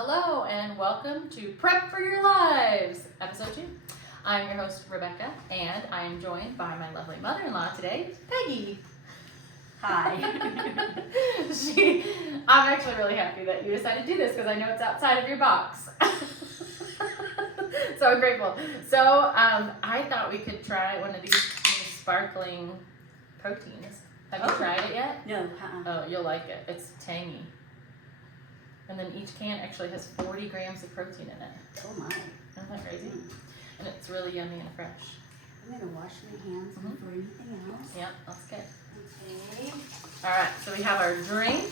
Hello and welcome to Prep for Your Lives, episode 2. I'm your host, Rebecca, and I am joined by my lovely mother-in-law today, Peggy. Hi. I'm actually really happy that you decided to do this because I know it's outside of your box. So I'm grateful. So I thought we could try one of these sparkling proteins. Have you tried it yet? No. Oh, you'll like it. It's tangy. And then each can actually has 40 grams of protein in it. Oh my. Isn't that crazy? And it's really yummy and fresh. I'm going to wash my hands before anything else. Yep, that's good. Okay. Alright, so we have our drink.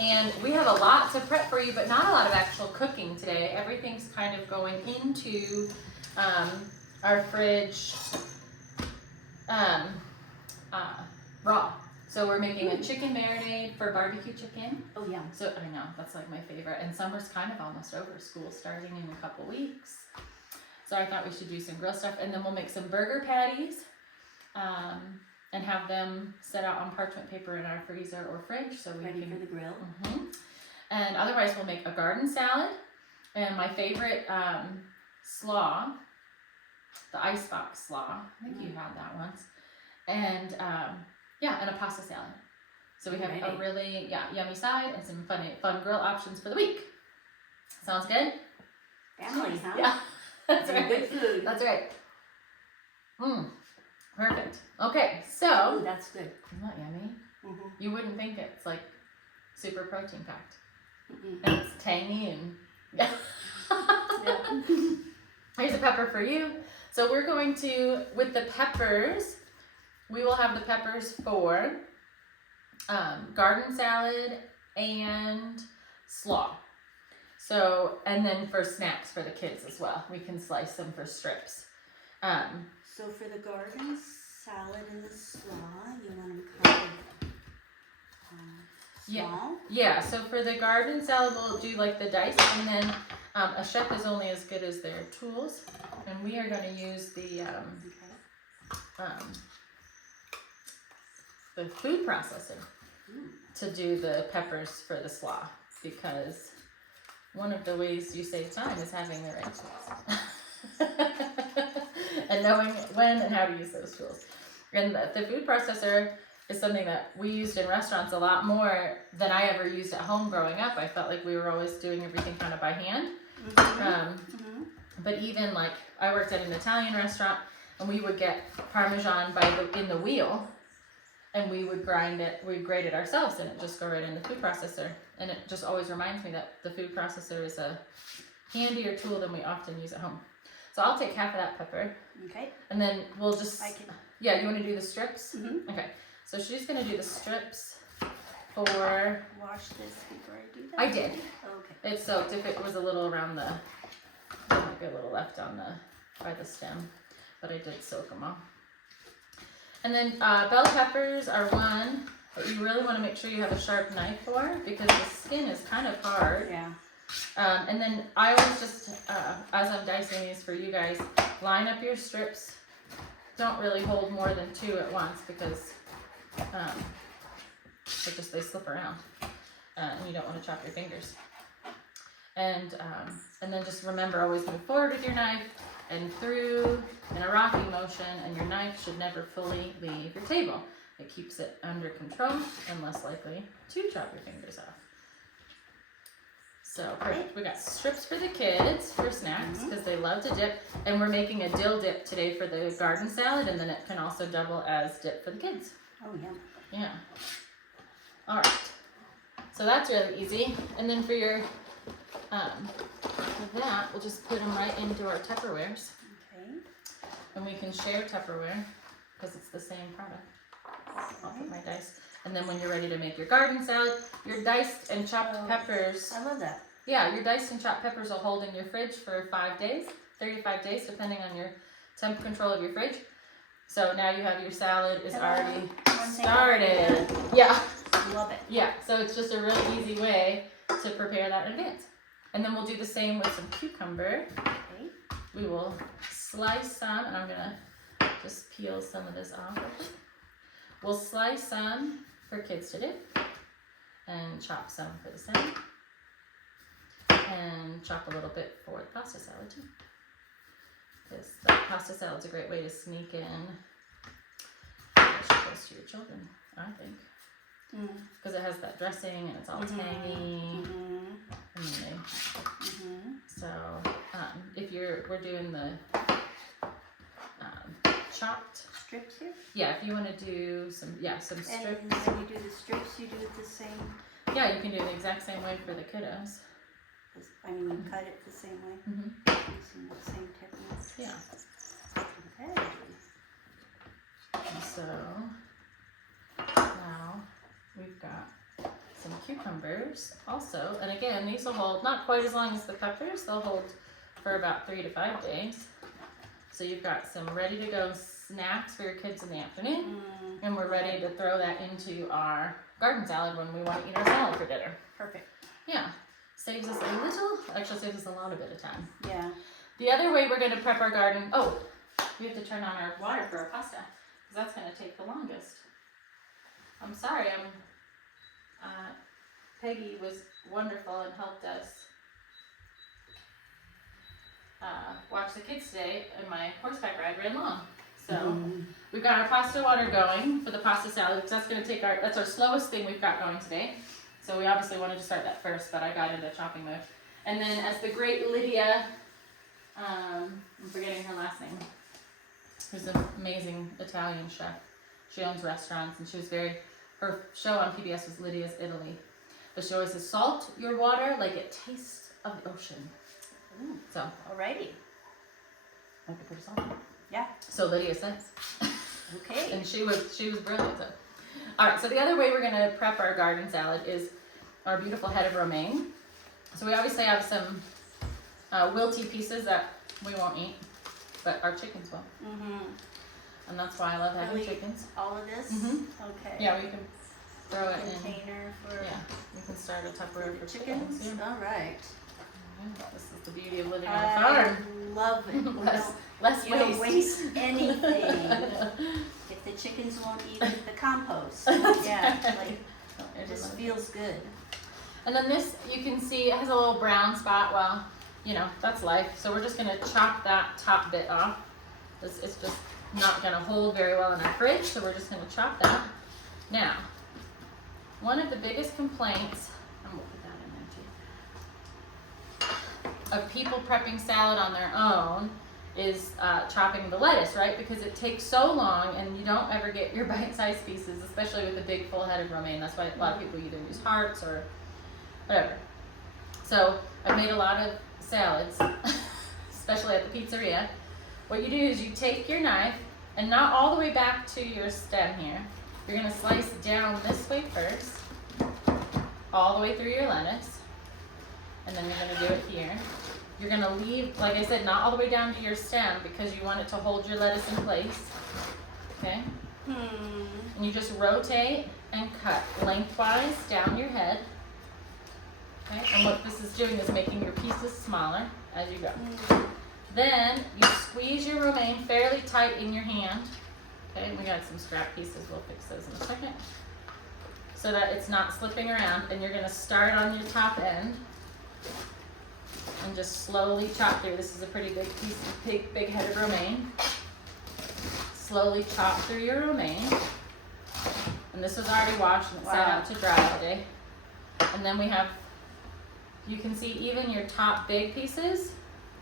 And we have a lot to prep for you, but not a lot of actual cooking today. Everything's kind of going into our fridge raw. So we're making a chicken marinade for barbecue chicken. Oh yeah. So I know, that's like my favorite. And summer's kind of almost over. School's starting in a couple weeks. So I thought we should do some grill stuff. And then we'll make some burger patties and have them set out on parchment paper in our freezer or fridge. So we Ready can, for the grill. And otherwise we'll make a garden salad. And my favorite slaw, the icebox slaw. I think you had that once. And and a pasta salad. So we have a really yummy side and some fun grill options for the week. Sounds good? Family, huh? Yeah, that's And right. good food. That's right. Perfect. Okay, so Ooh, that's good. isn't that yummy? Mm-hmm. You wouldn't think it's like super protein packed, Mm-mm. and it's tangy and Yeah. Here's a pepper for you. So we're going to, with the peppers, we will have the peppers for garden salad and slaw. So, and then for snacks for the kids as well. We can slice them for strips. So for the garden salad and the slaw, you want them kind of small? Yeah, so for the garden salad, we'll do like the dice, and then a chef is only as good as their tools. And we are going to use the food processor to do the peppers for the slaw, because one of the ways you save time is having the right tools and knowing when and how to use those tools. And the food processor is something that we used in restaurants a lot more than I ever used at home growing up. I felt like we were always doing everything kind of by hand. But even like I worked at an Italian restaurant, and we would get Parmesan in the wheel, and we would grate it ourselves, and it just go right in the food processor. And it just always reminds me that the food processor is a handier tool than we often use at home. So I'll take half of that pepper. Okay. And then we'll just, I can. yeah, you want to do the strips? Mm-hmm. Okay, so she's going to do the strips for, Wash this before I do that? I did. Okay. It's soaked. If it was a little around there might be a little left on by the stem, but I did soak them all. And then bell peppers are one that you really want to make sure you have a sharp knife for, because the skin is kind of hard. Yeah. And then I always just, as I'm dicing these for you guys, line up your strips. Don't really hold more than 2 at once, because they slip around, and you don't want to chop your fingers. And then just remember, always move forward with your knife and through in a rocking motion, and your knife should never fully leave your table. It keeps it under control and less likely to chop your fingers off. So perfect. We got strips for the kids for snacks, because they love to dip, and we're making a dill dip today for the garden salad, and then it can also double as dip for the kids. Oh yeah. Yeah. All right. So that's really easy. And then for your for that, we'll just put them right into our Tupperwares. Okay. And we can share Tupperware, because it's the same product. I'll put my dice. And then when you're ready to make your garden salad, your diced and chopped peppers. I love that. Yeah, your diced and chopped peppers will hold in your fridge for 5 days, 35 days, depending on your temp control of your fridge. So now you have your salad is already started. Yeah. Love it. Yeah, so it's just a real easy way to prepare that in advance. And then we'll do the same with some cucumber. Okay. We will slice some, and I'm gonna just peel some of this off. We'll slice some for kids to dip, and chop some for the salad. chop a little bit for the pasta salad too. Because the pasta salad's a great way to sneak in vegetables to your children, I think. Because it has that dressing and it's all tangy. And then so if we're doing the chopped strips here. Yeah, if you want to do some strips. And when you do the strips, you do it the same. Yeah, you can do it the exact same way for the kiddos. I mean, you cut it the same way. Using the same technique. Yeah. Okay. And so now we've got some cucumbers also, and again, these will hold not quite as long as the peppers. They'll hold for about 3 to 5 days. So you've got some ready to go snacks for your kids in the afternoon, and we're ready to throw that into our garden salad when we want to eat our salad for dinner. Perfect. Yeah, saves us a little, actually saves us a lot of bit of time. Yeah. The other way we're going to prep our garden, we have to turn on our water for our pasta, because that's going to take the longest. I'm sorry, Peggy was wonderful and helped us watch the kids today, and my horseback ride ran long. So we've got our pasta water going for the pasta salad, because that's going to take that's our slowest thing we've got going today. So we obviously wanted to start that first, but I got into chopping mode. And then as the great Lydia, I'm forgetting her last name, who's an amazing Italian chef. She owns restaurants, and her show on PBS was Lydia's Italy. But she always says, salt your water like it tastes of the ocean. So, alrighty. Like it pretty salty. Yeah. So Lydia says. Okay. And she was brilliant. So. All right. So the other way we're gonna prep our garden salad is our beautiful head of romaine. So we obviously have some wilty pieces that we won't eat, but our chickens will. And that's why I love having chickens. All of this. Okay. Yeah, we can throw it in. Container for. Yeah, we can start a Tupperware for chickens. Yeah. All right. This is the beauty of living on a farm. Love it. Less you waste. don't waste anything. If the chickens won't eat it, the compost. Yeah, like it just feels good. And then this, you can see it has a little brown spot. Well, that's life. So we're just gonna chop that top bit off. It's just not gonna hold very well in our fridge, so we're just gonna chop that. Now, one of the biggest complaints, I'm gonna put that in there too, of people prepping salad on their own is chopping the lettuce, right? Because it takes so long and you don't ever get your bite-sized pieces, especially with a big full head of romaine. That's why a lot of people either use hearts or whatever. So I've made a lot of salads, especially at the pizzeria. What you do is you take your knife and not all the way back to your stem here. You're gonna slice down this way first, all the way through your lettuce, and then you're gonna do it here. You're gonna leave, like I said, not all the way down to your stem because you want it to hold your lettuce in place, okay? And you just rotate and cut lengthwise down your head, okay? And what this is doing is making your pieces smaller as you go. Then you squeeze your romaine fairly tight in your hand, okay? And we got some scrap pieces, we'll fix those in a second, so that it's not slipping around. And you're gonna start on your top end and just slowly chop through. This is a pretty big piece of big head of romaine. Slowly chop through your romaine. And this was already washed and it's set out to dry all day. And then we have, you can see even your top big pieces,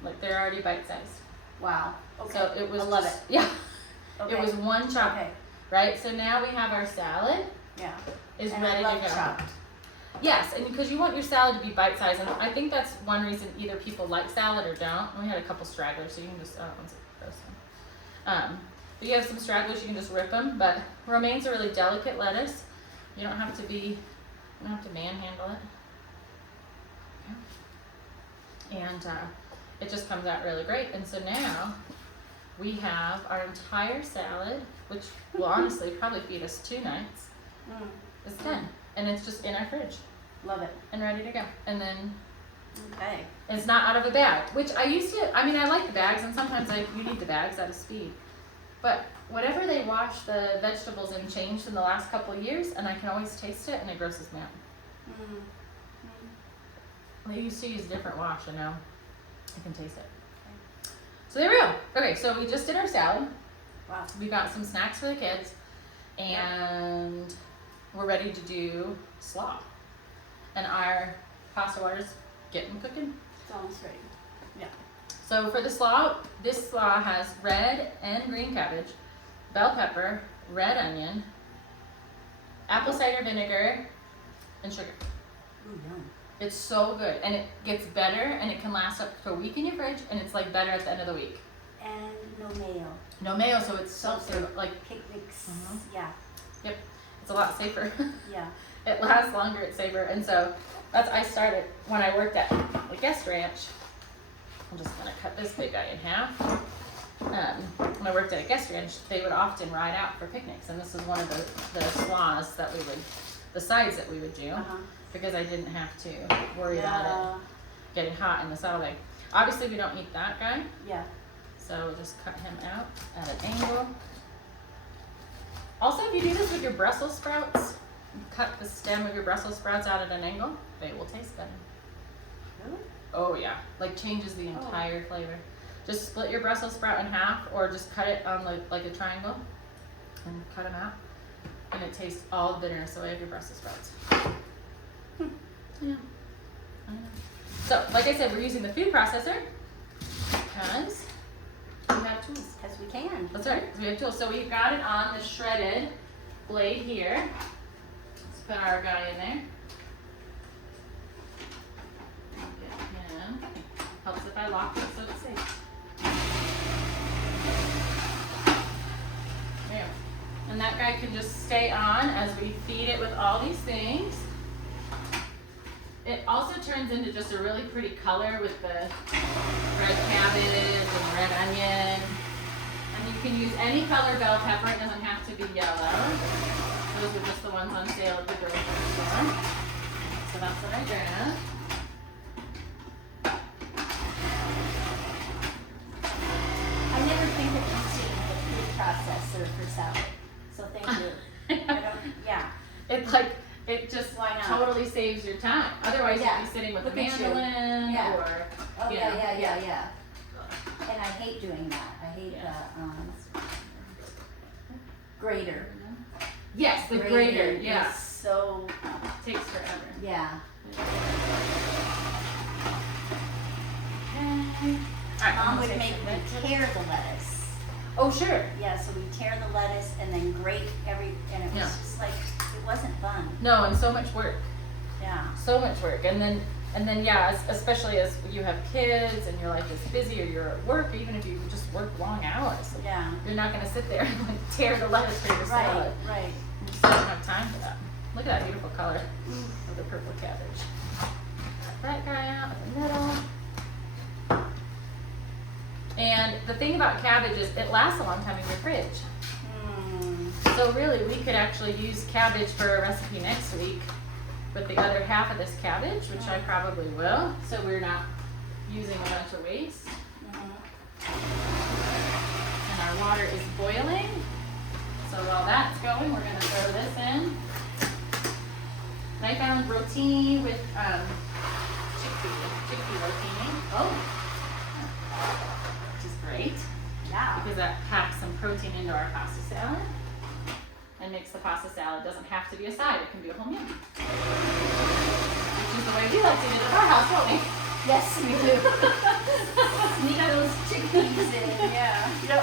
like they're already bite-sized. Wow. Okay. So it was I love it. Yeah. Okay. It was one chop. Okay. Right? So now we have our salad. Yeah. Is and ready I love to go. Chopped. Yes, and because you want your salad to be bite-sized, and I think that's one reason either people like salad or don't. We had a couple stragglers, so you can just, one's a gross one. If you have some stragglers, you can just rip them, but romaine's a really delicate lettuce. You don't have to manhandle it. Okay. And it just comes out really great. And so now we have our entire salad, which will honestly probably feed us 2 nights. It's done. And it's just in our fridge. Love it. And ready to go. And then Okay. it's not out of a bag, which I like the bags, and sometimes you need the bags out of speed. But whatever they wash the vegetables in changed in the last couple of years, and I can always taste it, and it grosses me out. They used to use different wash, and now I can taste it. So there we go. Okay, so we just did our salad. Wow. We got some snacks for the kids, and we're ready to do slaw. And our pasta water's getting cooking. It's almost ready. So for the slaw, this slaw has red and green cabbage, bell pepper, red onion, apple cider vinegar, and sugar. Ooh, yum. It's so good, and it gets better, and it can last up to a week in your fridge, and it's like better at the end of the week. And no mayo. No mayo, so it's so like Picnics. Mhm. Yeah. it's a lot safer. Yeah. It lasts longer, it's safer, and so I started when I worked at the guest ranch. I'm just gonna cut this big guy in half. When I worked at a guest ranch, they would often ride out for picnics, and this was one of the slaws that the sides that we would do, Uh-huh. because I didn't have to worry about it getting hot in the saddlebag. Obviously, we don't eat that guy, Yeah. so we'll just cut him out at an angle. Also, if you do this with your Brussels sprouts, cut the stem of your Brussels sprouts out at an angle, they will taste better. Really? Oh yeah, like changes the entire flavor. Just split your Brussels sprout in half, or just cut it on like a triangle, and cut them out, and it tastes all the bitterness away of your Brussels sprouts. Yeah, I know. So, like I said, we're using the food processor because we have tools. Because we can. That's right, 'cause we have tools. So we've got it on the shredded blade here. Let's put our guy in there. Get him. Helps if I lock it so it's safe. There. And that guy can just stay on as we feed it with all these things. It also turns into just a really pretty color with the red cabbage and the red onion. And you can use any color bell pepper, it doesn't have to be yellow. Those are just the ones on sale at the grocery store. So that's what I grabbed. I never think of using the food processor for salad. So thank you. I don't, yeah. It just Why not? totally saves your time. Otherwise Yeah. you'd be sitting with Look a at you. mandolin Yeah. or Oh, you yeah, know, yeah. And I hate doing that. I hate Yeah. the grater. yes, the grater, is yeah. so, Takes forever. yeah. Okay. Alright, Mom I'm would gonna make take me some tear the lettuce. Oh sure. Yeah, so we tear the lettuce and then grate and it was Yeah. just like, it wasn't fun. No, and so much work. Yeah. So much work. And then yeah, especially as you have kids and your life is busy or you're at work, even if you just work long hours, Yeah. you're not gonna sit there and like tear the lettuce for your Right, salad. right. You just don't have time for that. Look at that beautiful color of the purple cabbage. Cut that guy out in the middle. And the thing about cabbage is it lasts a long time in your fridge. Mm. So really, we could actually use cabbage for a recipe next week with the other half of this cabbage, which I probably will, so we're not using a bunch of waste. Mhm. And our water is boiling. So while that's going, we're gonna throw this in. And I found rotini with chickpea rotini. Oh, which is great Yeah. because that packs some protein into our pasta salad and makes the pasta salad doesn't have to be a side; it can be a whole meal. Which is the way we like to do it at our house, don't we? Yes, we do. Sneak those chickpeas in, yeah. Yep.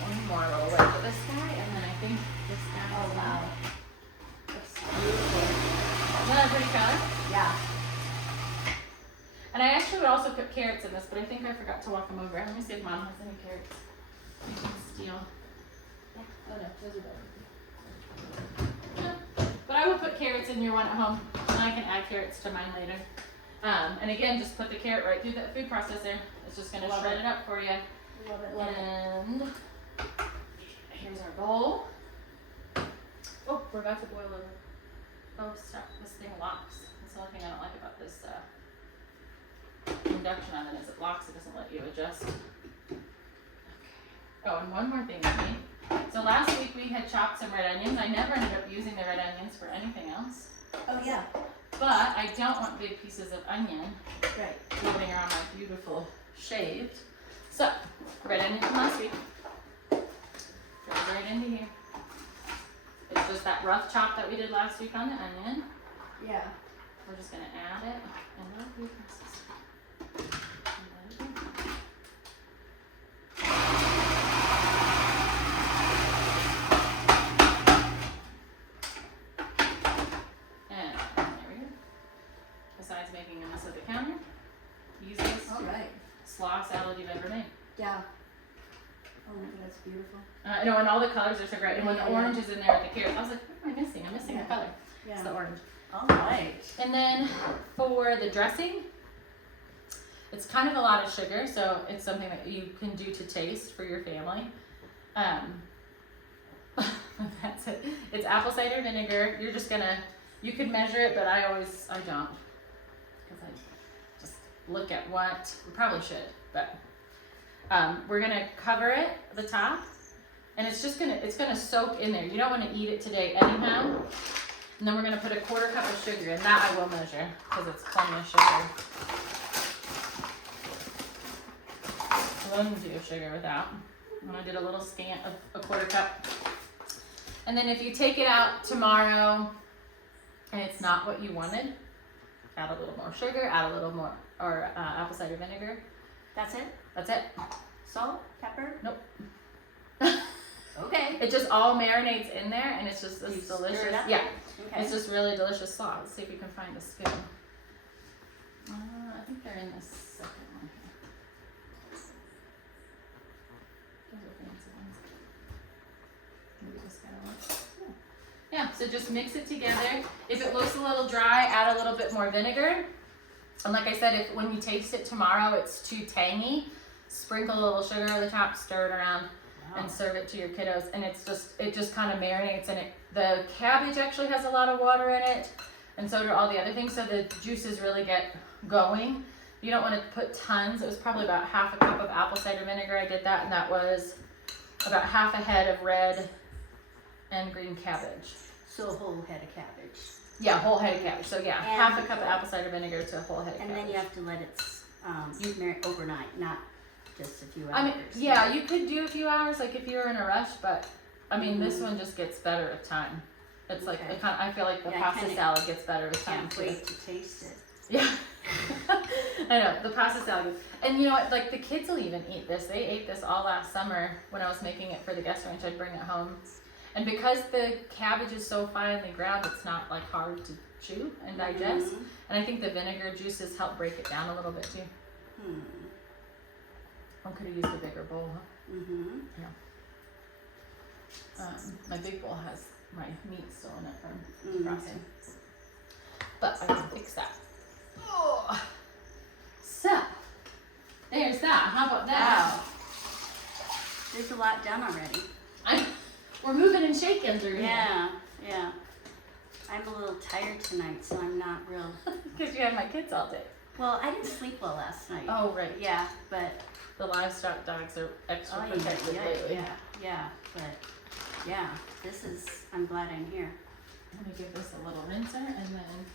One more little bit for this guy, and then I think this guy. Oh, wow. Looks beautiful. Isn't that a pretty color? Yeah. And I actually would also put carrots in this, but I think I forgot to walk them over. Let me see if Mom has any carrots. You can steal. Yeah. Oh no, those are better. No. But I will put carrots in your one at home, and I can add carrots to mine later. And again, just put the carrot right through that food processor. It's just gonna Love shred it. it up for you. Love it, love it. And here's our bowl. Oh, we're about to boil over. Oh, stop. This thing locks. That's the only thing I don't like about this induction oven is it locks. It doesn't let you adjust. Okay. Oh, and one more thing with me. So last week we had chopped some red onions. I never ended up using the red onions for anything else. Oh, yeah, But I don't want big pieces of onion right. floating around my beautiful shaved. So, red onion from last week. Goes right into here. It's just that rough chop that we did last week on the onion. Yeah. We're just gonna add it and let it be processed. And let it be. And there we go. Besides making a mess of the counter, easiest All right. slaw salad you've ever made. Yeah. Oh my God, that's beautiful. No, and all the colors are so great. And when the Yeah. orange is in there with the carrot, I was like, what am I missing? I'm missing a Yeah. color. Yeah. It's the orange. All right. And then for the dressing, it's kind of a lot of sugar, so it's something that you can do to taste for your family. That's it. It's apple cider vinegar. You're just gonna, you could measure it, but I don't. Because I just look at what, we probably should, but we're gonna cover it, the top, and it's gonna soak in there. You don't wanna eat it today anyhow. And then we're gonna put a 1/4 cup of sugar, and that I will measure, because it's plenty of sugar. I wouldn't do sugar without. And I did a little scant of a 1/4 cup. And then if you take it out tomorrow and it's not what you wanted, add a little more sugar, add a little more, or apple cider vinegar. That's it? That's it. Salt? Pepper? Nope. Okay. It just all marinates in there, and it's just this You stir it delicious. up? Yeah, Okay. it's just really delicious slaw. Let's see if we can find a spoon. I think they're in the second one here. Those are fancy ones. Maybe this guy works. Yeah, so just mix it together. If it looks a little dry, add a little bit more vinegar. And like I said, if when you taste it tomorrow, it's too tangy, sprinkle a little sugar over the top, stir it around, and serve it to your kiddos. And it just kind of marinates in it. The cabbage actually has a lot of water in it, and so do all the other things. So the juices really get going. You don't want to put tons. It was probably about 1/2 cup of apple cider vinegar. I did that, and that was about 1/2 head of red and green cabbage. So a whole head of cabbage. Yeah, whole head of cabbage. So yeah, And- 1/2 cup of apple cider vinegar to a whole head of And cabbage. then you have to let it marinate overnight, not just a few hours. I mean, yeah, you could do a few hours, like if you were in a rush, but I mean, this one just gets better with time. It's like, Okay. I feel like the Yeah, I pasta kinda salad gets better with time Can't too. wait to taste it. Yeah. I know, the pasta salad. And you know what, like the kids will even eat this. They ate this all last summer when I was making it for the guest ranch. I'd bring it home. And because the cabbage is so finely ground, it's not like hard to chew and digest. Mhm. And I think the vinegar juices help break it down a little bit too. I could have used a bigger bowl, huh? Mhm. My big bowl has my meat still in it from Mm. frosting. But I can fix that. Oh. So, there's that. How about that? Wow. There's a lot done already. We're moving and shaking through here. Yeah, yeah. I'm a little tired tonight, so I'm not real. Because you had my kids all day. Well, I didn't sleep well last night. Oh, right. Yeah, but The livestock dogs are extra yeah, protected lately. yeah, but yeah, I'm glad I'm here. Let me give this a little rinser and then.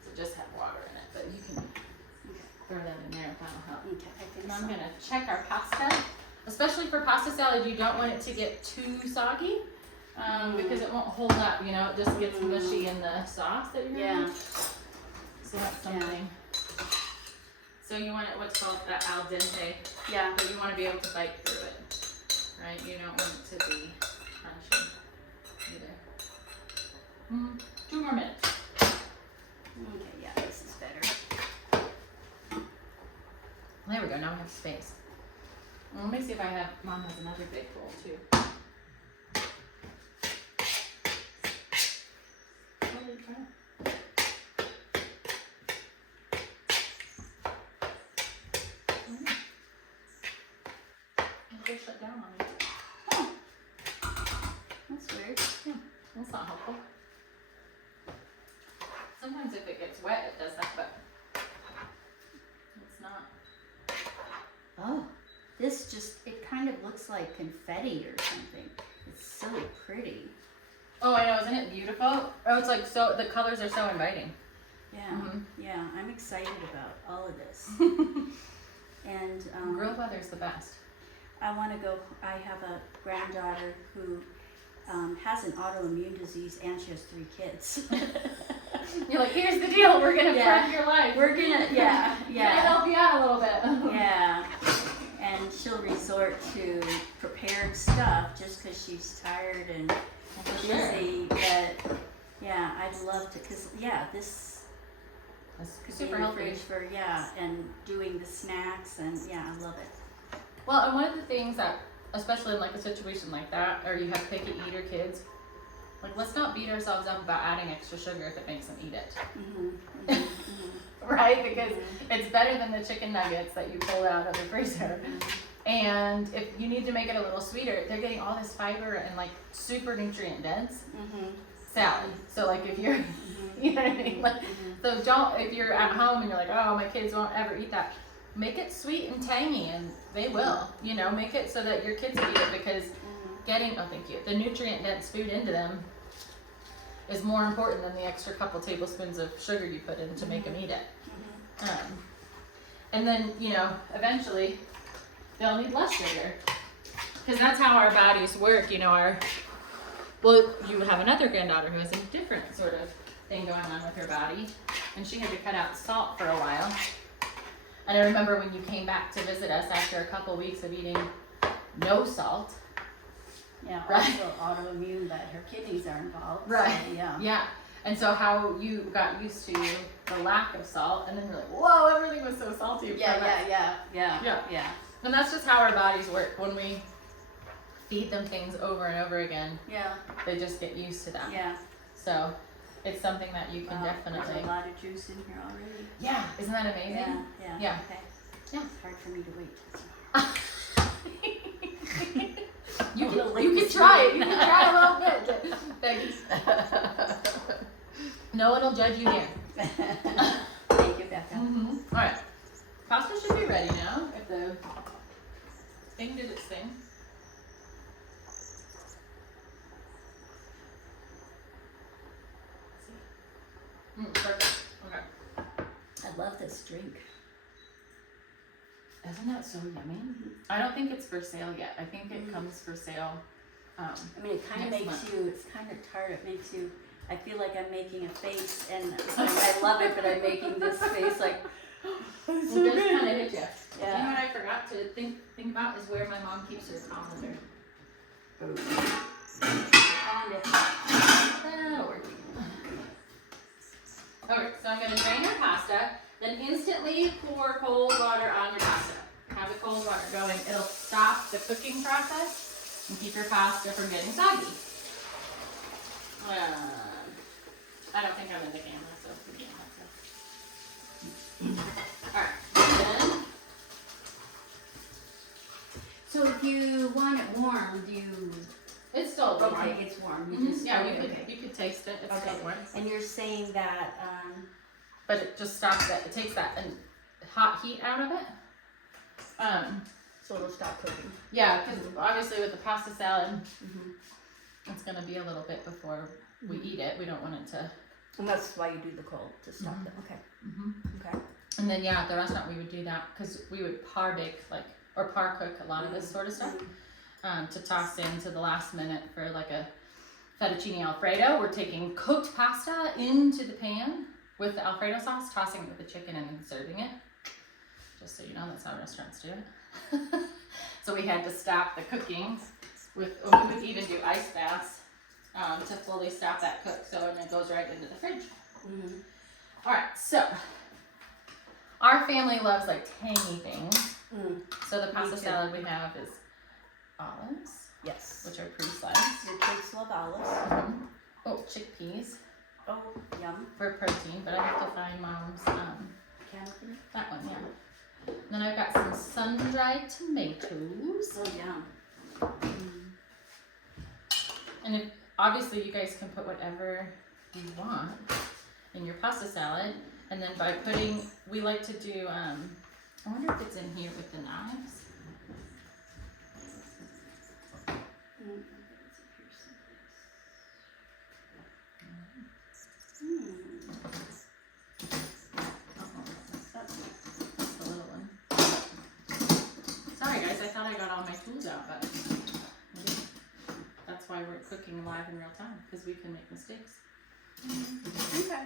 So just have water in it, but you can throw that in there if that'll help. Okay, I think And so. I'm gonna check our pasta. Especially for pasta salad, you don't want it to get too soggy because it won't hold up. You know, it just gets mushy in the sauce that you're gonna use. So that's something. So you want it what's called al dente, Yeah. but you want to be able to bite through it, right? You don't want it to be crunchy either. 2 more minutes. Okay, yeah, this is better. There we go. Now we have space. Well, let me see if Mom has another big bowl too. Holy crap. They shut down on me. That's weird. That's not helpful. Sometimes if it gets wet, it does that, but it's not. Oh, it kind of looks like confetti or something. It's so pretty. Oh, I know, isn't it beautiful? Oh, it's like so, the colors are so inviting. Yeah, Mhm. yeah, I'm excited about all of this. And Grill weather's the best. I want to go. I have a granddaughter who has an autoimmune disease, and she has 3 kids. You're like, here's the deal, we're gonna Yeah. prep your life. We're gonna, yeah, Gonna yeah, help you out a little bit. yeah. And she'll resort to prepared stuff just because she's tired and For sure. busy. But yeah, I'd love to, cause yeah, this That's could be super in the healthy. fridge for and doing the snacks and yeah, I love it. Well, and one of the things that, especially in like a situation like that, or you have picky eater kids, like let's not beat ourselves up about adding extra sugar if it makes them eat it. Mm-hmm, mm-hmm, Right? Because it's better than the chicken nuggets that you pulled out of the freezer. And if you need to make it a little sweeter, they're getting all this fiber and like super nutrient dense mm-hmm, salad. So like if you're, you know what I mean? Like, so don't, if you're at home and you're like, oh, my kids won't ever eat that, make it sweet and tangy and they will, you know, make it so that your kids will eat it because getting, oh thank you, the nutrient dense food into them is more important than the extra couple tablespoons of sugar you put in to make them eat it. And then, you know, eventually they'll need less sugar because that's how our bodies work, you know, well, you have another granddaughter who has a different sort of thing going on with her body and she had to cut out salt for a while. And I remember when you came back to visit us after a couple weeks of eating no salt. Yeah, Right. also autoimmune, that her kidneys are involved. Right. So, yeah. Yeah. And so how you got used to the lack of salt and then you're like, whoa, everything was so salty. Yeah. And that's just how our bodies work. When we feed them things over and over again, Yeah. they just get used to that. Yeah. So it's something that you can Wow, definitely. There's a lot of juice in here already. Yeah, isn't that amazing? Yeah. Yeah. Okay. Yeah. It's hard for me to wait till tomorrow. You can try it. You can try a little bit, Peggy. No one will judge you here. Thank you, Becca. All right, pasta should be ready now. If the thing did its thing. Perfect. Okay. I love this drink. Isn't that so yummy? I don't think it's for sale yet. I think it comes for sale. I mean, it kind of Next makes month. you, it's kind of tart. It makes you, I feel like I'm making a face, and I love it, but I'm making this face like, It does kind of hit you. You know yeah. what I forgot to think about is where my mom keeps her colander. Found it. That'll work. Okay, so I'm going to drain your pasta, then instantly pour cold water on your pasta. Have the cold water going. It'll stop the cooking process and keep your pasta from getting soggy. I don't think I'm in the camera, so we don't have to. Alright, then. So if you want it warm, do you? It's still warm. Okay, it's warm. You Mhm. just Yeah, okay. you could taste it. It's Okay. still warm. And you're saying that But it just stops it. It takes that hot heat out of it. so it'll stop cooking. Yeah, because obviously with the pasta salad, Mm-hmm. it's gonna be a little bit before we eat it. We don't want it to. And that's why you do the cold to stop it. Okay. Okay. And then yeah, at the restaurant we would do that because we would par bake or par cook a lot of this sort of stuff to toss into the last minute for like a fettuccine alfredo. We're taking cooked pasta into the pan with the alfredo sauce, tossing it with the chicken and then serving it. Just so you know, that's how restaurants do it. So we had to stop the cooking we would even do ice baths to fully stop that cook, so and it goes right into the fridge. All right, so our family loves like tangy things. So the pasta too. salad we have is olives, Yes. which are pre-sliced. Your kids love olives. Oh, chickpeas Oh, yum. for protein, but I have to find mom's Canopy. that one, yeah. And then I've got some sun-dried tomatoes. Oh, yum. And if, obviously you guys can put whatever you want in your pasta salad. And then by putting, we like to do, I wonder if it's in here with the knives. thought I got all my tools out, but I didn't. That's why we're cooking live in real time, because we can make mistakes. Okay.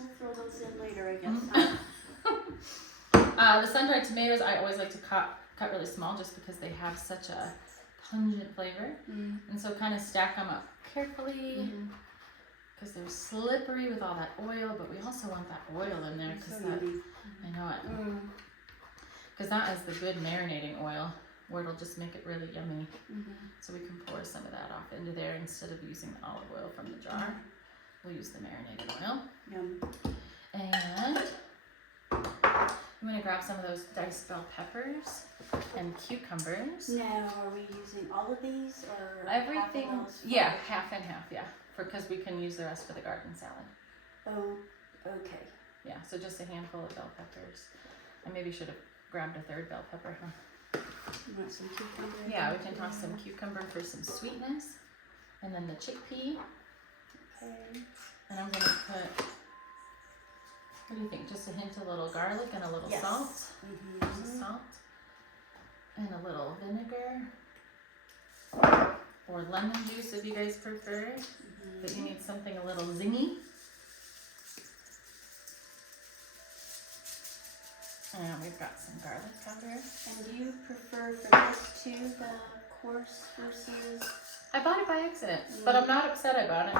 I'll throw those in later, I guess. The sun-dried tomatoes, I always like to cut really small, just because they have such a pungent flavor. And so kind of stack them up carefully, because they're slippery with all that oil, but we also want that oil in there, because I know it. Because that is the good marinating oil, where it'll just make it really yummy. So we can pour some of that off into there instead of using the olive oil from the jar. We'll use the marinated oil. And I'm going to grab some of those diced bell peppers and cucumbers. Now, are we using all of these or Everything, half of those? yeah, half and half, yeah. Because we can use the rest for the garden salad. Oh, okay. Yeah, so just a handful of bell peppers. I maybe should have grabbed a third bell pepper, huh? You want some cucumber? Yeah, we can toss some cucumber for some sweetness. And then the chickpea. Okay. And I'm going to put, what do you think? Just a hint of little garlic and a little salt. Just salt. And a little vinegar. Or lemon juice if you guys prefer. But you need something a little zingy. And we've got some garlic powder. And do you prefer for this too, the coarse versus? I bought it by accident, but I'm not upset I bought it.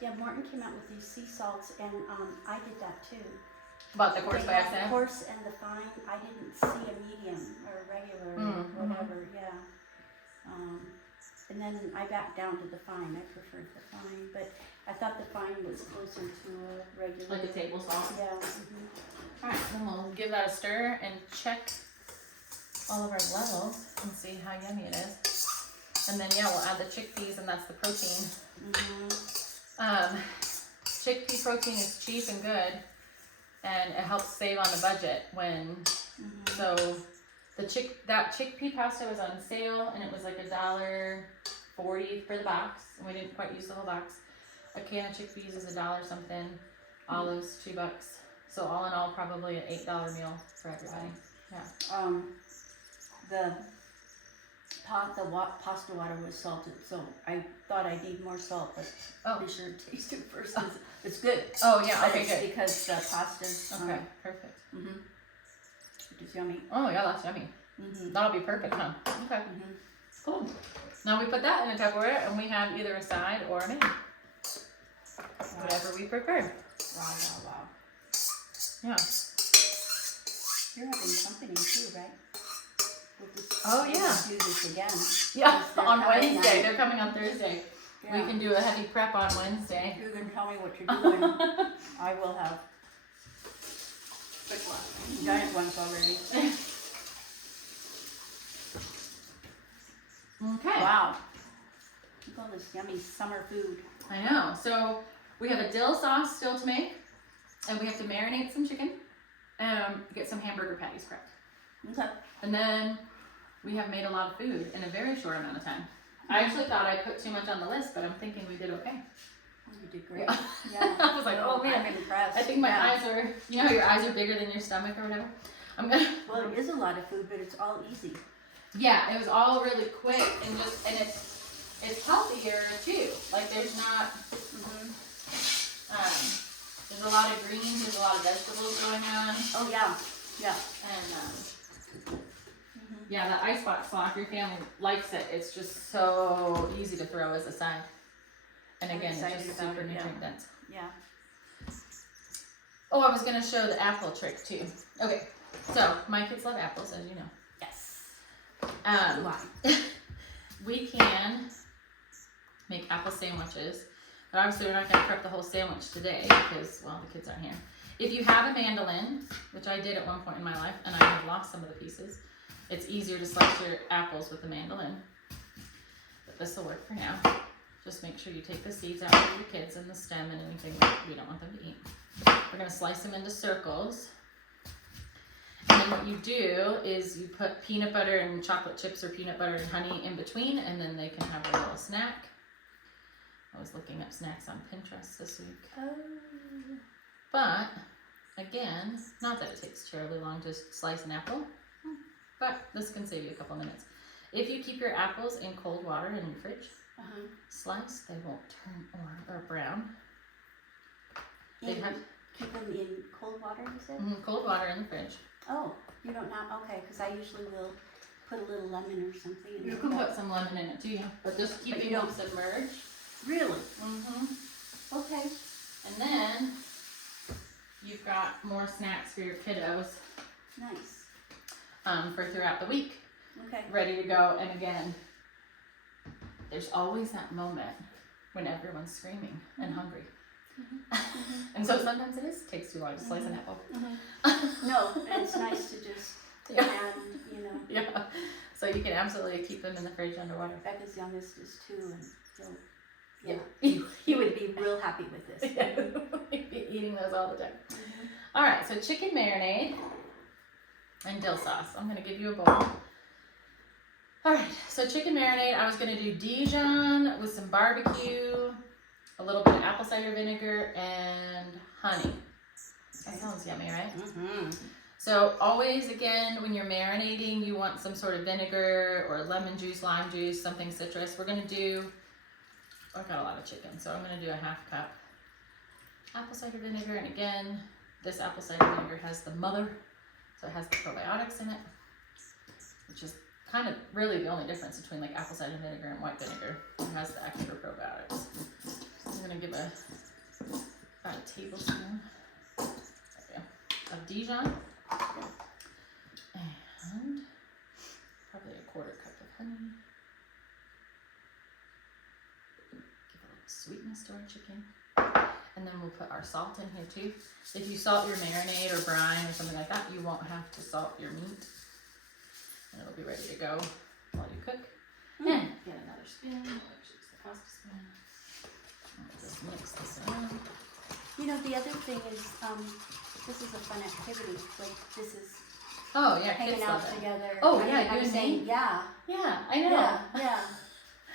Yeah, Morton came out with these sea salts, and I did that too. Bought the coarse They by had accident? the coarse and the fine. I didn't see a medium or a regular or whatever. Yeah. And then I backed down to the fine. I preferred the fine, but I thought the fine was closer to a regular. Like a table salt? Yeah. Alright, then we'll give that a stir and check all of our levels and see how yummy it is. And then yeah, we'll add the chickpeas, and that's the protein. Chickpea protein is cheap and good, and it helps save on the budget when, so that chickpea pasta was on sale, and it was like $1.40 for the box, and we didn't quite use the whole box. A can of chickpeas is $1 something, olives $2. So all in all, probably an $8 meal for everybody. Yeah. The pasta water was salted, so I thought I'd need more salt, but be sure to taste it first. It's good. Oh yeah, But okay, it's good. because the pasta's Okay, perfect. which is yummy. Oh yeah, that's yummy. That'll be perfect, huh? Okay. Cool. Now we put that in a Tupperware, and we have either a side or a main. Whatever we prefer. Wow. Yeah. You're having company too, right? Oh, yeah. We'll do this again. Yeah, They're on coming Wednesday. on- They're coming on Thursday. Yeah. We can do a heavy prep on Wednesday. You're gonna tell me what you're doing. I will have quick one. Giant ones already. Okay. Wow. Look at all this yummy summer food. I know. So we have a dill sauce still to make, and we have to marinate some chicken and get some hamburger patties prepped. Okay. And then we have made a lot of food in a very short amount of time. I actually thought I put too much on the list, but I'm thinking we did okay. Oh, you did great. Yeah. I was like, oh man, I'm impressed. I think my eyes are, you know how your eyes are bigger than your stomach or whatever? Well, it is a lot of food, but it's all easy. Yeah, it was all really quick and it's healthier too. Like there's not, there's a lot of greens, there's a lot of vegetables going on. Oh yeah, yeah. And yeah, that icebox slaw, if your family likes it, it's just so easy to throw as a side. And again, it's just super nutrient dense. Yeah. Oh, I was gonna show the apple trick too. Okay, so my kids love apples, as you know. Yes. We can make apple sandwiches, but obviously we're not gonna prep the whole sandwich today because, well, the kids aren't here. If you have a mandolin, which I did at one point in my life, and I have lost some of the pieces, it's easier to slice your apples with the mandolin. But this will work for now. Just make sure you take the seeds out for your kids and the stem and anything that we don't want them to eat. We're gonna slice them into circles. And then what you do is you put peanut butter and chocolate chips or peanut butter and honey in between, and then they can have a little snack. I was looking up snacks on Pinterest this week. Oh. But again, not that it takes terribly long to slice an apple, but this can save you a couple minutes. If you keep your apples in cold water in your fridge, slice, they won't turn or brown. They have keep them in cold water, you said? cold water in the fridge. Oh, you don't not okay, because I usually will put a little lemon or something in You there. can put some lemon in it too, yeah. But just keep you them don't- submerged. Really? Mm-hmm. Okay. And then you've got more snacks for your kiddos Nice. for throughout the week, Okay. ready to go. And again, there's always that moment when everyone's screaming and hungry. And so sometimes takes too long to slice an apple. No, and it's nice to just Yeah. add, you know. Yeah. So you can absolutely keep them in the fridge underwater. Becca's youngest is 2, and he'll, Yeah. he would be real happy with this. Eating those all the time. All right, so chicken marinade and dill sauce. I'm gonna give you a bowl. All right, so chicken marinade, I was gonna do Dijon with some barbecue, a little bit of apple cider vinegar, and honey. That sounds yummy, right? So always, again, when you're marinating, you want some sort of vinegar or lemon juice, lime juice, something citrus. We're gonna do, I've got a lot of chicken, so I'm gonna do a 1/2 cup apple cider vinegar. And again, this apple cider vinegar has the mother, so it has the probiotics in it, which is kind of really the only difference between like apple cider vinegar and white vinegar. It has the extra probiotics. So I'm gonna give about a tablespoon of Dijon and probably a 1/4 cup of honey. Give a little sweetness to our chicken. And then we'll put our salt in here too. If you salt your marinade or brine or something like that, you won't have to salt your meat. And it'll be ready to go while you cook. And get another spoon, which is the pasta spoon. And we'll just mix this around. You know, the other thing is, this is a fun activity. Like, this is Oh yeah, hanging kids out love it. together. Oh, I yeah, mean, you I'm and saying, me? yeah, Yeah, I know.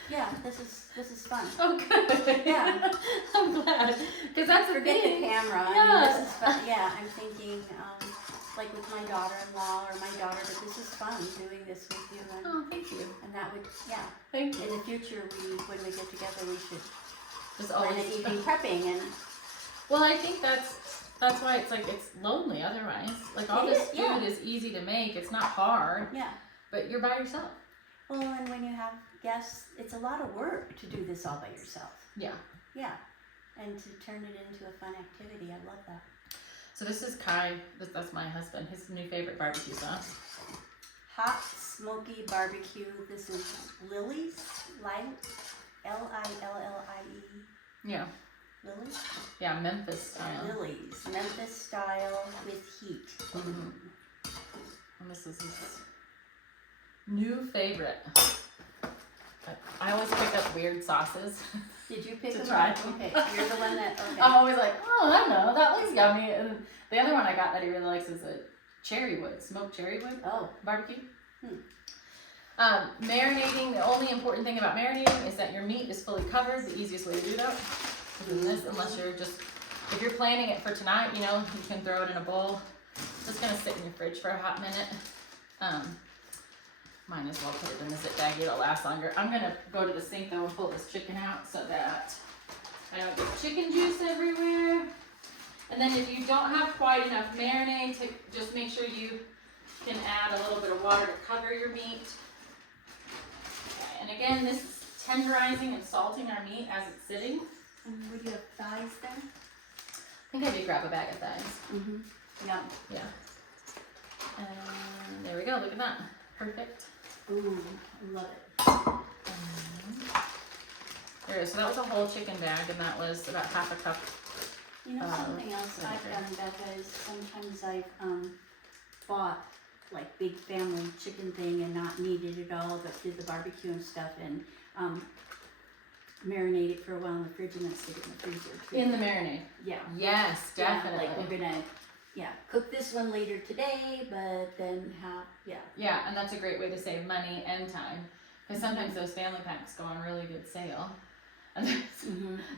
yeah. This is fun. Oh, good. Yeah. I'm glad. Because that's the Forget the thing. camera. I Yeah. mean, this is fun. Yeah, I'm thinking, like with my daughter-in-law or my daughter, that this is fun doing this with you, Oh, thank you. and that would, yeah. Thank In you. the future, when we get together, we should Just learn always. an evening prepping and. Well, I think that's why it's like it's lonely otherwise. Like all It this is, food yeah. is easy to make. It's not hard, Yeah. but you're by yourself. Well, and when you have guests, it's a lot of work to do this all by yourself. Yeah. Yeah. And to turn it into a fun activity, I love that. So this is Kai. That's my husband. His new favorite barbecue sauce. Hot smoky barbecue. This is Lily's, Lillie. Yeah. Lily? Yeah, Memphis style. Lily's, Memphis style with heat. Mhm. And this is his new favorite. I always pick up weird sauces. Did you pick To them try. up? Okay, you're the one that. Okay. I'm always like, oh, I know, that looks yummy. And the other one I got that he really likes is a cherry wood, smoked cherry wood Oh. barbecue. Marinating, the only important thing about marinating is that your meat is fully covered. The easiest way to do that is in this, unless you're just, if you're planning it for tonight, you know, you can throw it in a bowl. It's just gonna sit in your fridge for a hot minute. Might as well put it in the zip bag, it'll last longer. I'm gonna go to the sink though and pull this chicken out so that I don't get chicken juice everywhere. And then if you don't have quite enough marinade, just make sure you can add a little bit of water to cover your meat. Okay, and again, this is tenderizing and salting our meat as it's sitting. And would you have thighs there? I think I did grab a bag of thighs. Mm-hmm. Yeah. Yeah. And there we go, look at that. Perfect. Ooh, I love it. There it is. So that was a whole chicken bag, and that was about 1/2 cup. You know, something else I've vinegar. done, Becca, is sometimes I've bought like big family chicken thing and not needed it all, but did the barbecue and stuff and marinate it for a while in the fridge and then stick it in the freezer too. In the marinade. Yeah. Yes, definitely. Yeah, like we're gonna, cook this one later today, but then Yeah, and that's a great way to save money and time. Because sometimes those family packs go on really good sale. And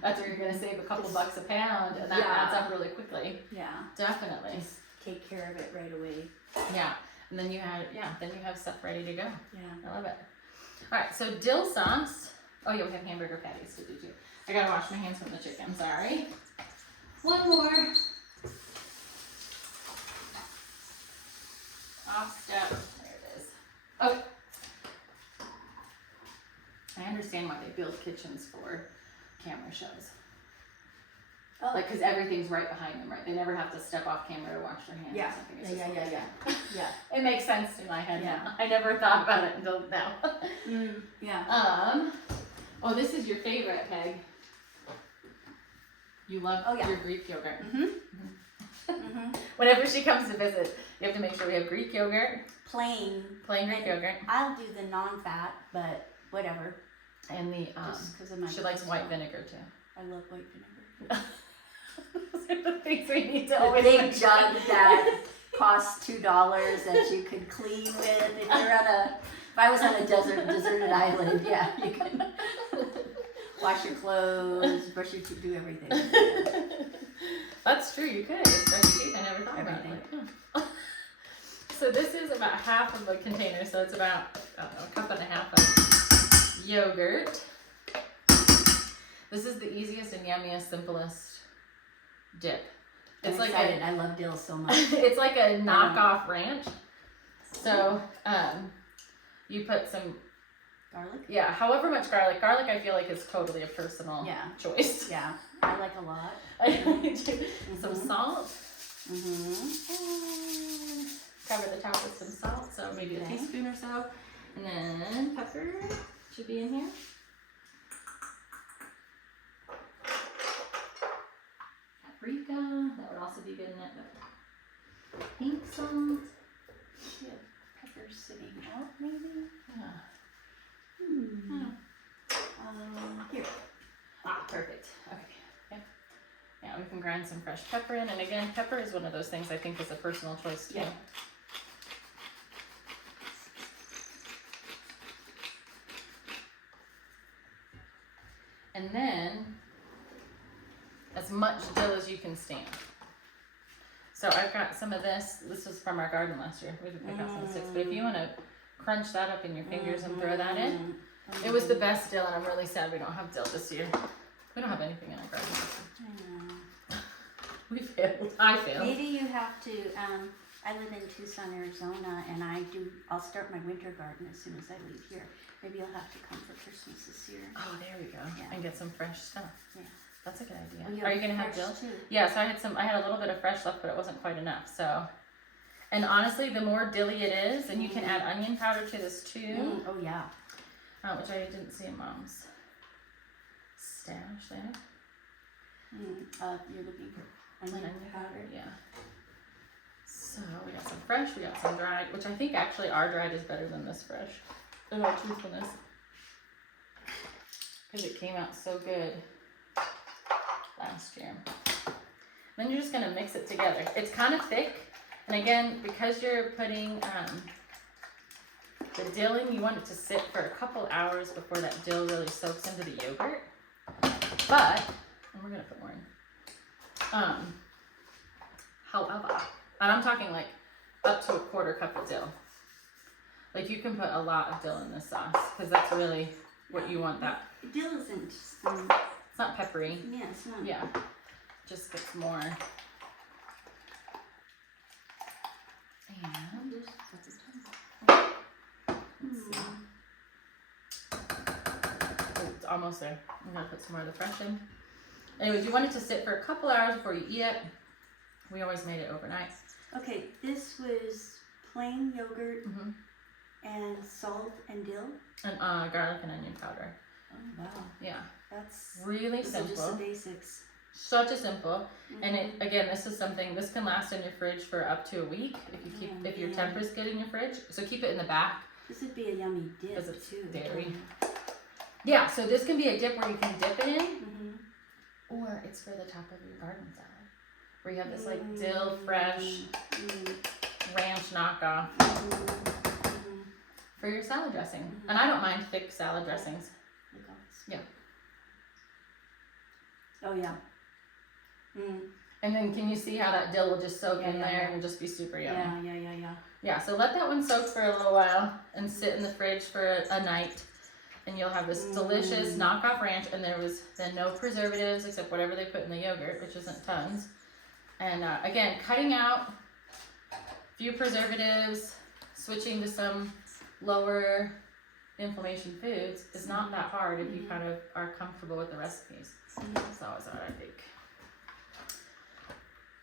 That's where you're gonna save a couple Just- bucks a pound, and that Yeah. adds up really quickly. Yeah. Definitely. Just take care of it right away. Yeah. And then you have stuff ready to go. Yeah. I love it. All right, so dill sauce. Oh, yeah, we have hamburger patties to do too. I gotta wash my hands from the chicken. Sorry. One more. Off step. There it is. Okay. I understand why they build kitchens for camera shows. Oh. Like, because everything's right behind them, right? They never have to step off camera to wash their hands Yeah. or something. It's Yeah, just yeah. Yeah. It makes sense in my head Yeah. now. I never thought about it until now. Yeah. Oh, this is your favorite, Peg. You love Oh, yeah. your Greek yogurt. Mm-hmm. Whenever she comes to visit, you have to make sure we have Greek yogurt, Plain. plain Greek yogurt, I'll do the non-fat, but whatever. and the Just because of my. she likes white cholesterol. vinegar too. I love white vinegar. Those are the things we need to The always big mention. jug that costs $2 that you could clean with if you're on a. If I was on a deserted island, yeah, you can wash your clothes, brush your teeth, do everything. That's true, you could. It's fresh teeth. I never thought about it. Everything. Like, so this is about half of a container, so it's about, I don't know, a cup and a half of yogurt. This is the easiest and yummiest, simplest dip. I'm It's like excited. I love dill so much. it's like a knockoff ranch. So, you put some, Garlic? yeah, however much garlic. Garlic I feel like is totally a personal Yeah. choice. Yeah, I like a lot. Some salt. Mm-hmm. And cover the top with some salt, so maybe a Okay. teaspoon or so. And then pepper should be in here. Paprika, that would also be good in it. But pink salt. Yeah, pepper sitting out, maybe? Yeah. Here. Ah, perfect. Okay. Yep. Yeah, we can grind some fresh pepper in, and again, pepper is one of those things I think is a personal choice too. Yeah. And then, as much dill as you can stand. So I've got some of this. This was from our garden last year. We could pick out some sticks, but if you want to crunch that up in your fingers and throw that in, it was the best dill, and I'm really sad we don't have dill this year. We don't have anything in our garden this year. I know. We failed. I failed. Maybe you have to, I live in Tucson, Arizona, and I'll start my winter garden as soon as I leave here. Maybe you'll have to come for Christmas this year. Oh, there we go. Yeah. And get some fresh stuff. Yeah. That's a good idea. Oh, Are you gonna have fresh dill? too. Yeah, so I had a little bit of fresh left, but it wasn't quite enough. So, and honestly, the more dilly it is, and you can add onion powder to this too, Oh yeah. which I didn't see in Mom's stash there. You're looking for onion powder. Yeah. So we got some fresh, we got some dried, which I think actually our dried is better than this fresh. In all truthfulness, because it came out so good last year. Then you're just gonna mix it together. It's kind of thick, and again, because you're putting the dill in, you want it to sit for a couple hours before that dill really soaks into the yogurt. But, and we're gonna put more in. However, and I'm talking like up to a quarter cup of dill. Like you can put a lot of dill in this sauce, because that's really what you want. That Dill isn't. it's not peppery. Yeah, it's not. Yeah, just gets more. And There's pepper let's see. Oh, it's almost there. I'm gonna put some more of the fresh in. Anyways, you want it to sit for a couple hours before you eat it. We always made it overnight. Okay, this was plain yogurt Hmm. and salt and dill. And garlic and onion powder. Oh wow, Yeah, that's really those are just the simple. basics. Such a simple. And Mhm. it again, this is something this can last in your fridge for up to a week if you keep Oh, if your yeah. temper's good in your fridge. So keep it in the back. This would be a yummy dip 'Cause it's too. dairy. Yeah, so this can be a dip where you can dip it in, Mm-hmm. or it's for the top of your garden salad, where you have this like dill fresh ranch knockoff for your salad dressing. And I don't mind thick salad dressings. Yeah. Oh yeah. Mm. And then can you see how that dill will just soak Yeah, in yeah, there yeah. and just be super yummy? Yeah. Yeah, so let that one soak for a little while and sit in the fridge for a night. And you'll have this delicious knockoff ranch, and there was then no preservatives except whatever they put in the yogurt, which isn't tons. And again, cutting out a few preservatives, switching to some lower inflammation foods is not that hard if you kind of are comfortable with the recipes. That's always what I think.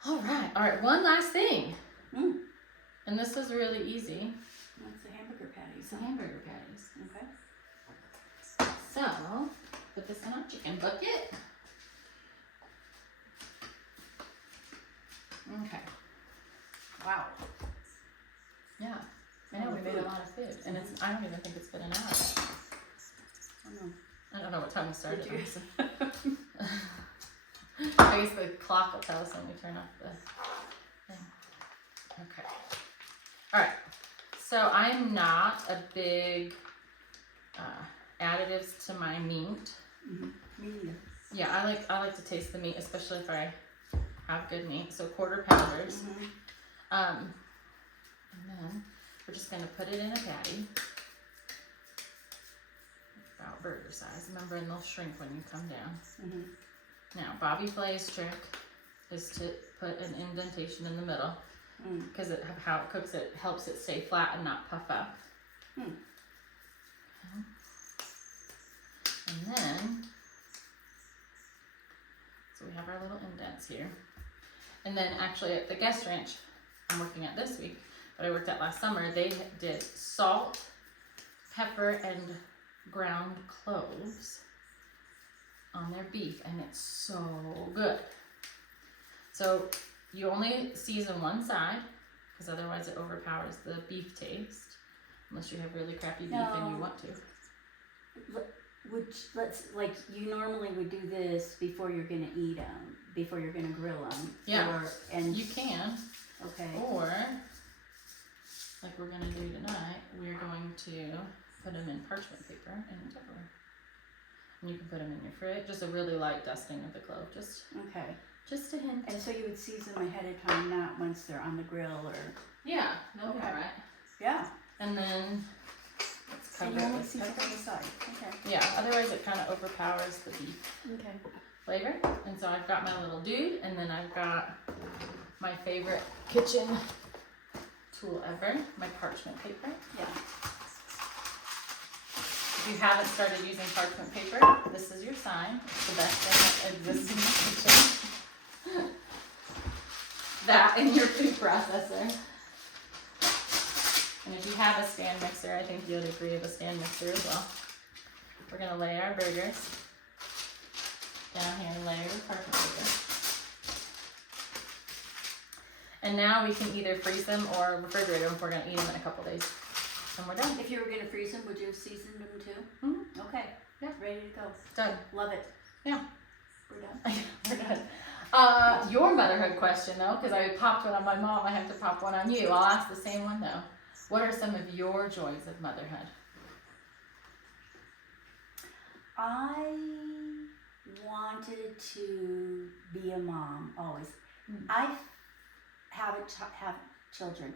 All right, one last thing. And this is really easy. What's the hamburger patties? It's the hamburger patties. Okay. So, put this in our chicken bucket. Okay. Wow. Yeah. I know we made a lot of food, and I don't even think it's been an hour yet. I don't know what time we started. I guess the clock will tell us when we turn off the thing. Okay. Alright. So I'm not a big additives to my meat. Me neither. Yeah, I like to taste the meat, especially if I have good meat. So 1/4 pounders. And then we're just gonna put it in a patty. About burger size. Remember, and they'll shrink when you come down. Now, Bobby Flay's trick is to put an indentation in the middle because how it cooks it helps it stay flat and not puff up. Okay. And then, so we have our little indents here. And then actually at the guest ranch I'm working at this week, but I worked at last summer, they did salt, pepper, and ground cloves on their beef, and it's so good. So you only season one side because otherwise it overpowers the beef taste, unless you have really crappy beef and you want to. Like you normally would do this before you're gonna eat them, before you're gonna grill them. Yeah, and you can. Okay. Or, like we're gonna do tonight, we're going to put them in parchment paper and Tupperware. And you can put them in your fridge. Just a really light dusting of the clove, just a hint. And so you would season them ahead of time, not once they're on the grill or. Yeah, they'll be alright. Yeah. And then let's cover And you it only with season pepper. on the side. Okay. Yeah, otherwise it kind of overpowers the beef flavor. And so I've got my little dude, and then I've got my favorite kitchen tool ever, my parchment paper. Yeah. If you haven't started using parchment paper, this is your sign. It's the best thing that exists in the kitchen. That and your food processor. And if you have a stand mixer, I think you'd agree with a stand mixer as well. We're gonna lay our burgers down here and layer with parchment paper. And now we can either freeze them or refrigerate them if we're gonna eat them in a couple days. And we're done. If you were gonna freeze them, would you have seasoned them too? Mm-hmm. Okay. Yeah. Ready to go. Done. Love it. Yeah. We're done. We're done. Your motherhood question though, because I popped one on my mom, I have to pop one on you. I'll ask the same one though. What are some of your joys of motherhood? I wanted to be a mom always. I haven't have children.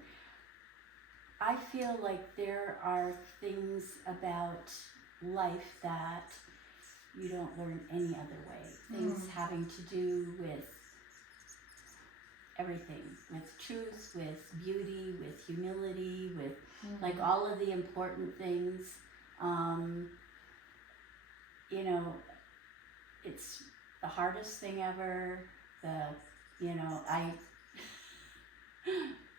I feel like there are things about life that you don't learn any other way. Things having to do with everything, with truth, with beauty, with humility, with like all of the important things. You know, it's the hardest thing ever.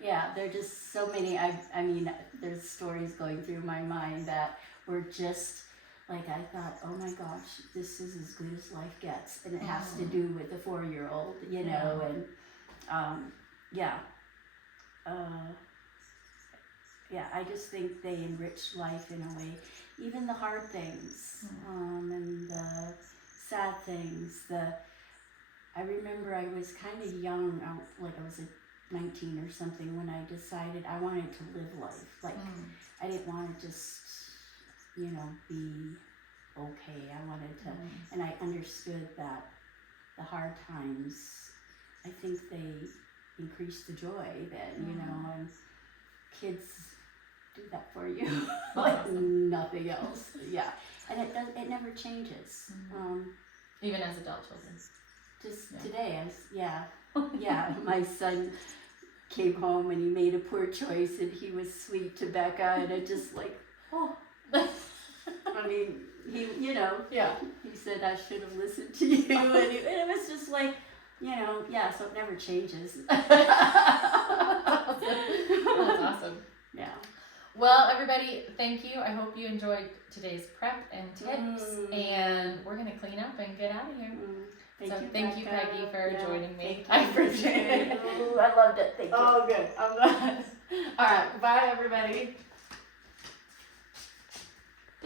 Yeah, there are just so many. I mean, there's stories going through my mind that were just like, I thought, oh my gosh, this is as good as life gets, and it has to do with the 4-year-old, you know, and I just think they enrich life in a way, even the hard things, and the sad things. I remember I was kind of young, like I was 19 or something, when I decided I wanted to live life. Like, I didn't want to just, be okay. I wanted to, and I understood that the hard times, I think they increase the joy then, you know, and kids do that for you like nothing else. Yeah, and it never changes. Even as adult children. Just today, yeah, my son came home and he made a poor choice and he was sweet to Becca, and it just like, oh, I mean, he, you know, Yeah. he said I should have listened to you, and it was just like, you know, yeah, so it never changes. That's awesome. Yeah. Well, everybody, thank you. I hope you enjoyed today's prep and tips, and we're gonna clean up and get out of here. Thank you, Becca. Peggy, for joining me. I appreciate it. I loved it. Thank you. Oh, good. I'm glad. All right. Bye, everybody.